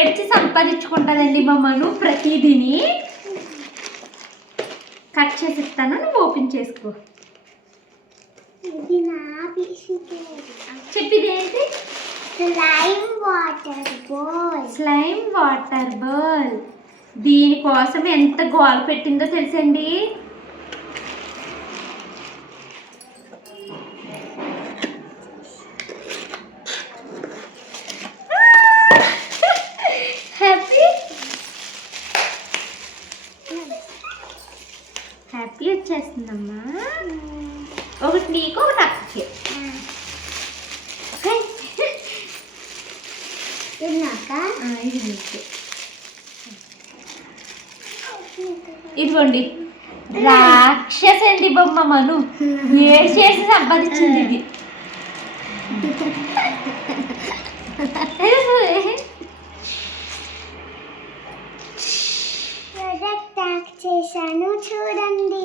ఏడ్చి సంపాదించుకుంటుందండి మా మను ప్రతిదీని. కట్ చేసి ఇస్తాను నువ్వు ఓపెన్ చేసుకో. ఇది నా బిస్కెట్. చెప్పిది ఏంటి? Slime water ball. Slime water ball. దీనికోసం ఎంత గోల పెట్టిందో తెలుసండి హ్యాపీ హ్యాపీ వచ్చేస్తుందమ్మా. ఒకటి నీకు ఒకటి అక్కకి. ఇది నీకు. ఇదిగోండి. రాక్షసండి బొమ్మ మను? ఏడు చేసి సంపాదించింది ఇది. చేశాను చూడండి.